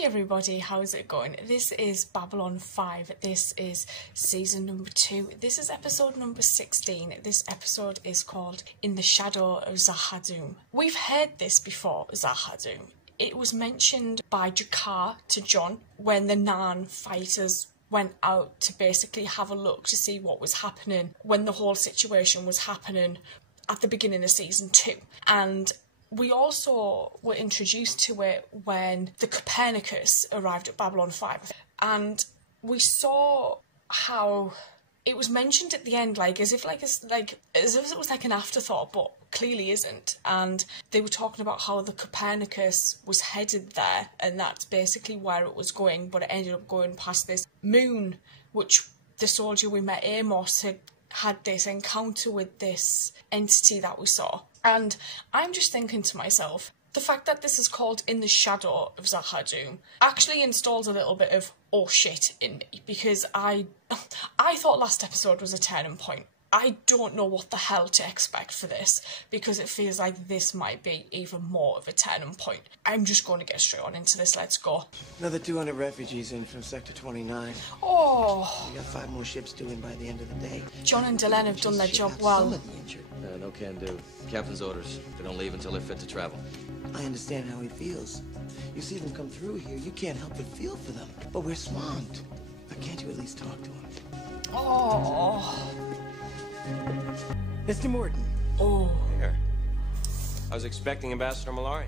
Hey everybody, how's it going? This is Babylon 5. This is season number 2. This is episode number 16. This episode is called In the Shadow of Zahadum. We've heard this before, Zahadum. It was mentioned by Jakar to John when the Narn fighters went out to basically have a look to see what was happening when the whole situation was happening at the beginning of season 2. And we also were introduced to it when the Copernicus arrived at Babylon 5. And we saw how it was mentioned at the end, as if it was like an afterthought, but clearly isn't. And they were talking about how the Copernicus was headed there, and that's basically where it was going, but it ended up going past this moon, which the soldier we met, Amos, had this encounter with this entity that we saw. And I'm just thinking to myself, the fact that this is called In the Shadow of Zahadum actually installs a little bit of oh shit in me, because I thought last episode was a turning point. I don't know what the hell to expect for this, because it feels like this might be even more of a turning point. I'm just going to get straight on into this. Let's go. Another 200 refugees in from Sector 29. Oh. We got 5 more ships due in by the end of the day. John and Delenn have done their job well. Some of the injured. No can do. Captain's orders. They don't leave until they're fit to travel. I understand how he feels. You see them come through here, you can't help but feel for them. But we're swamped. Why can't you at least talk to him? Oh. Mr. Morton. Oh. Here. I was expecting Ambassador Malari.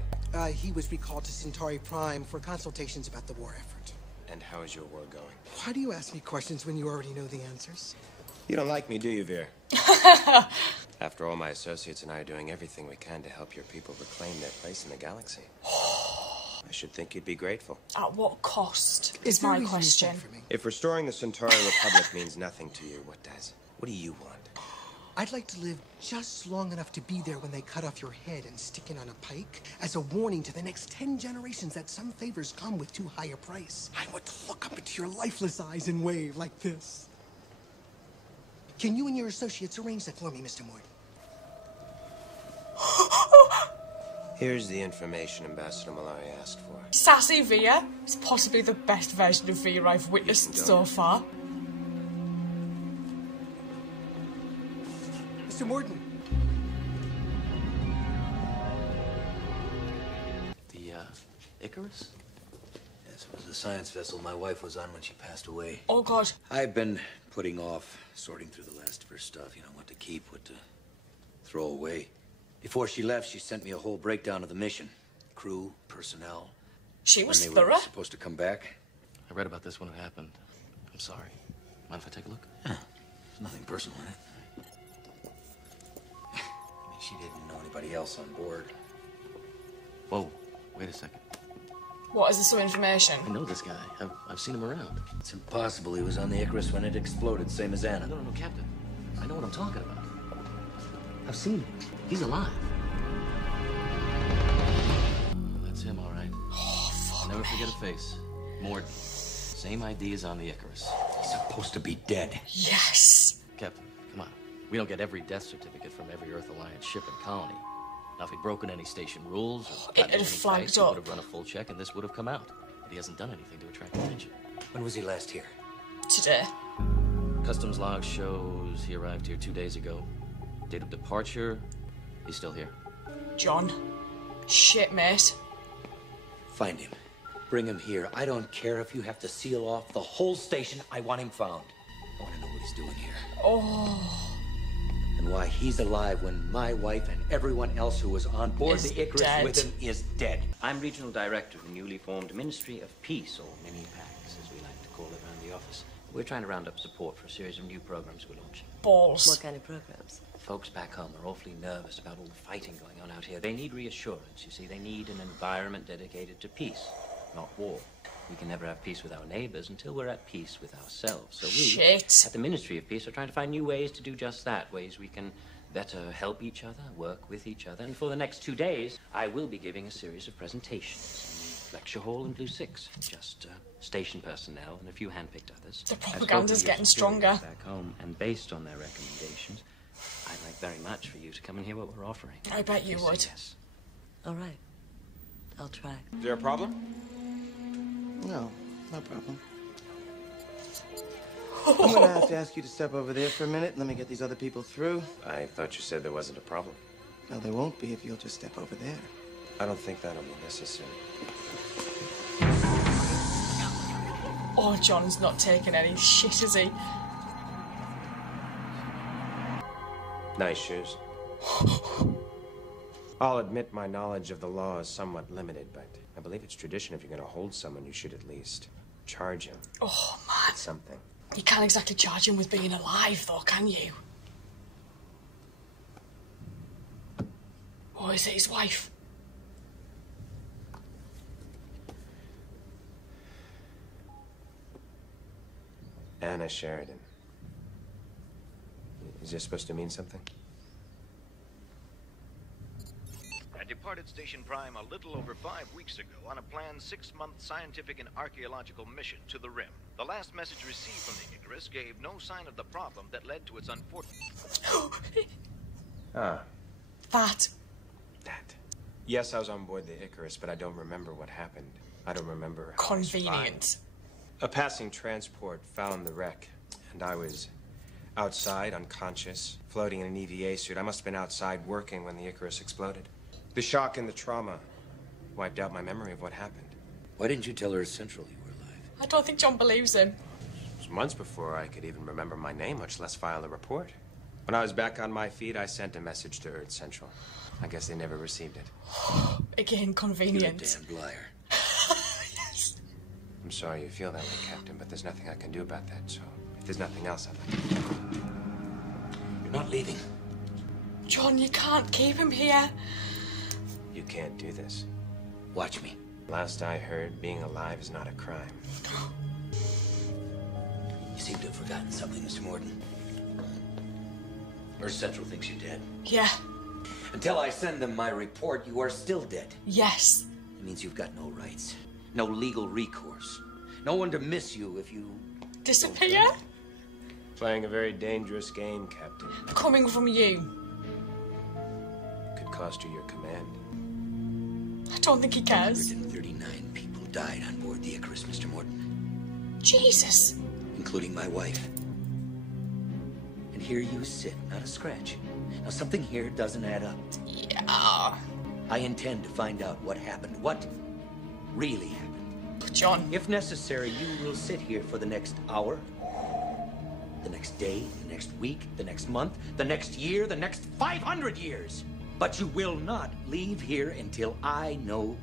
He was recalled to Centauri Prime for consultations about the war effort. And how is your war going? Why do you ask me questions when you already know the answers? You don't like me, do you, Veer? After all, my associates and I are doing everything we can to help your people reclaim their place in the galaxy. I should think you'd be grateful. At what cost is my question. If restoring the Centauri Republic means nothing to you, what does? What do you want? I'd like to live just long enough to be there when they cut off your head and stick it on a pike as a warning to the next 10 generations that some favors come with too high a price. I want to look up into your lifeless eyes and wave like this. Can you and your associates arrange that for me, Mr. Morton? Here's the information Ambassador Malari asked for. Sassy Veer is possibly the best version of Veer I've witnessed so far. Mr. Morton. The, Icarus? Yes, it was the science vessel my wife was on when she passed away. Oh, God. I've been putting off, sorting through the last of her stuff, what to keep, what to throw away. Before she left, she sent me a whole breakdown of the mission. Crew, personnel. She was when they thorough. were supposed to come back. I read about this when it happened. I'm sorry. Mind if I take a look? Yeah, there's nothing personal in it. She didn't know anybody else on board. Whoa, wait a second. What, is this some information? I know this guy. I've seen him around. It's impossible. He was on the Icarus when it exploded, same as Anna. No, Captain. I know what I'm talking about. I've seen him. He's alive. That's him, all right. Oh, fuck. Never forget a face. Morton. Same ID as on the Icarus. He's supposed to be dead. Yes. Captain, come on. We don't get every death certificate from every Earth Alliance ship and colony. Now, if he'd broken any station rules or It had flagged up. he would have run a full check and this would have come out. But he hasn't done anything to attract attention. When was he last here? Today. Customs log shows he arrived here 2 days ago. Date of departure, he's still here. John. Shit, mate. Find him. Bring him here. I don't care if you have to seal off the whole station. I want him found. I want to know what he's doing here. Oh. And why he's alive when my wife and everyone else who was on board Is the Icarus dead. with him is dead. I'm Regional Director of the newly formed Ministry of Peace, or Mini-PACS, as we like to call it around the office. We're trying to round up support for a series of new programs we're launching. Balls. What kind of programs? Folks back home are awfully nervous about all the fighting going on out here. They need reassurance, you see. They need an environment dedicated to peace, not war. We can never have peace with our neighbors until we're at peace with ourselves. So we, Shit. at the Ministry of Peace, are trying to find new ways to do just that, ways we can better help each other, work with each other. And for the next 2 days, I will be giving a series of presentations in the lecture hall in Blue 6. Just station personnel and a few handpicked others. The propaganda's getting stronger. Back home, and based on their recommendations, I'd like very much for you to come and hear what we're offering. I bet you Say would. yes. All right. I'll try. Is there a problem? No problem. I'm gonna have to ask you to step over there for a minute. Let me get these other people through. I thought you said there wasn't a problem. No, there won't be if you'll just step over there. I don't think that'll be necessary. Oh, John's not taking any shit, is he? Nice shoes. I'll admit my knowledge of the law is somewhat limited, but I believe it's tradition if you're going to hold someone, you should at least charge him. Oh, man. Something. You can't exactly charge him with being alive, though, can you? Or is it his wife? Anna Sheridan. Is this supposed to mean something? I departed Station Prime a little over 5 weeks ago on a planned 6-month scientific and archaeological mission to the Rim. The last message received from the Icarus gave no sign of the problem that led to its unfortunate... That. Yes, I was on board the Icarus, but I don't remember what happened. I don't remember how Convenient. A passing transport found the wreck, and I was outside, unconscious, floating in an EVA suit. I must have been outside working when the Icarus exploded. The shock and the trauma wiped out my memory of what happened. Why didn't you tell her at Central you were alive? I don't think John believes him. It was months before I could even remember my name, much less file a report. When I was back on my feet, I sent a message to Earth Central. I guess they never received it. Again, convenient. You're a damn liar. Yes. I'm sorry you feel that way, Captain, but there's nothing I can do about that, so if there's nothing else, I'd like to... You're not leaving. John, you can't keep him here. You can't do this. Watch me. Last I heard, being alive is not a crime. You seem to have forgotten something, Mr. Morton. Earth Central thinks you're dead. Yeah. Until I send them my report, you are still dead. Yes. It means you've got no rights, no legal recourse, no one to miss you if you... Disappear? Playing a very dangerous game, Captain. Coming from you. Could cost you your command. I don't think he cares. 139 people died on board the Icarus, Mr. Morton. Jesus. Including my wife. And here you sit, not a scratch. Now, something here doesn't add up. Yeah. I intend to find out what happened, what really happened. But John... If necessary, you will sit here for the next hour, the next day, the next week, the next month, the next year, the next 500 years. But you will not leave here until I know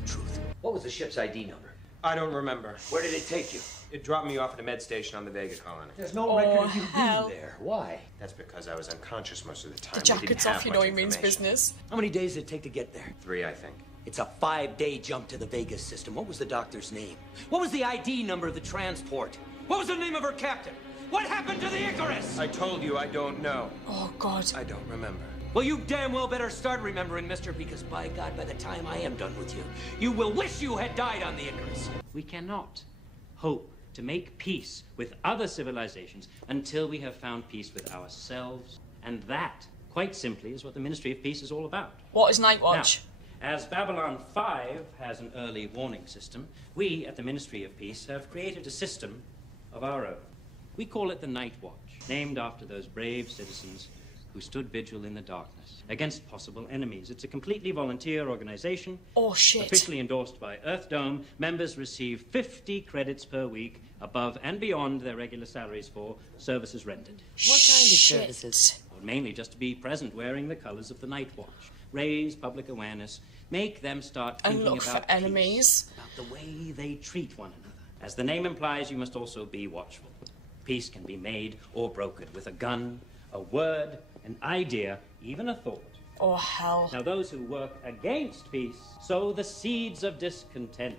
the truth. What was the ship's ID number? I don't remember. Where did it take you? It dropped me off at a med station on the Vega colony. There's no record of you hell. being there. Why? That's because I was unconscious most of the time. The We didn't jacket's have off, you much know he means information. business. How many days did it take to get there? 3, I think. It's a 5-day jump to the Vegas system. What was the doctor's name? What was the ID number of the transport? What was the name of her captain? What happened to the Icarus? I told you I don't know. Oh, God. I don't remember. Well, you damn well better start remembering, mister, because by God, by the time I am done with you, you will wish you had died on the Icarus. We cannot hope to make peace with other civilizations until we have found peace with ourselves. And that, quite simply, is what the Ministry of Peace is all about. What is Night Watch? Now, as Babylon 5 has an early warning system, we at the Ministry of Peace have created a system of our own. We call it the Night Watch, named after those brave citizens who stood vigil in the darkness against possible enemies. It's a completely volunteer organization. Oh, shit. Officially endorsed by Earth Dome, members receive 50 credits per week above and beyond their regular salaries for services rendered. What kind of services? Well, mainly just to be present wearing the colors of the Night Watch. Raise public awareness. Make them start And thinking look for about enemies. peace, about the way they treat one another. As the name implies, you must also be watchful. Peace can be made or broken with a gun, a word, an idea, even a thought. Oh, hell. Now, those who work against peace sow the seeds of discontent.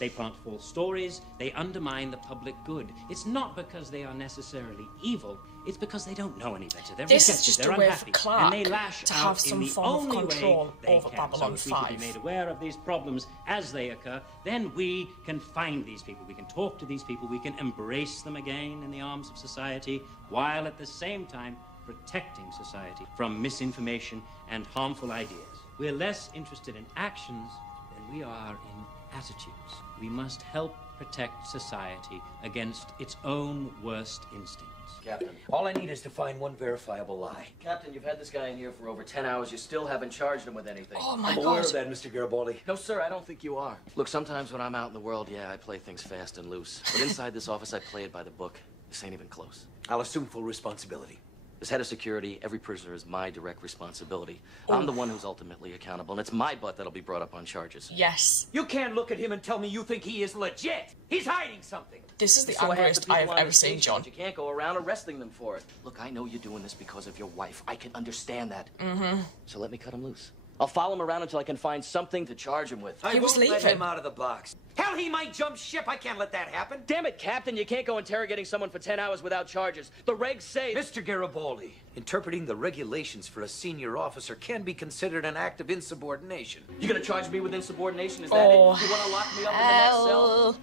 They plant false stories. They undermine the public good. It's not because they are necessarily evil. It's because they don't know any better. They're This is rejected. just They're a way for unhappy, Clark and they lash to out have some in the form of only control way they over can. Babylon So if we can 5. be made aware of these problems as they occur, then we can find these people. We can talk to these people. We can embrace them again in the arms of society, while at the same time protecting society from misinformation and harmful ideas. We're less interested in actions than we are in attitudes. We must help protect society against its own worst instincts. Captain, all I need is to find one verifiable lie. Captain, you've had this guy in here for over 10 hours. You still haven't charged him with anything. Oh my I'm god. aware of that, Mr. Garibaldi. No, sir, I don't think you are. Look, sometimes when I'm out in the world, yeah, I play things fast and loose. But inside this office, I play it by the book. This ain't even close. I'll assume full responsibility. As head of security, every prisoner is my direct responsibility. I'm the one who's ultimately accountable, and it's my butt that'll be brought up on charges. Yes. You can't look at him and tell me you think he is legit. He's hiding something. This is the So angriest I have ever seen, John. You can't go around arresting them for it. Look, I know you're doing this because of your wife. I can understand that. Mm-hmm. So let me cut him loose. I'll follow him around until I can find something to charge him with. He was won't let leaving. him out of the box. Hell, he might jump ship. I can't let that happen. Damn it, Captain, you can't go interrogating someone for 10 hours without charges. The regs say... Mr. Garibaldi, interpreting the regulations for a senior officer can be considered an act of insubordination. You gonna charge me with insubordination? Is that it? You wanna lock me up in the next cell?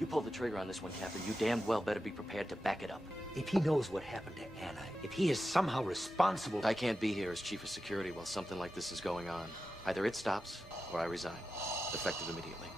You pulled the trigger on this one, Captain. You damn well better be prepared to back it up. If he knows what happened to Anna, if he is somehow responsible... I can't be here as chief of security while something like this is going on. Either it stops, or I resign. Effective immediately.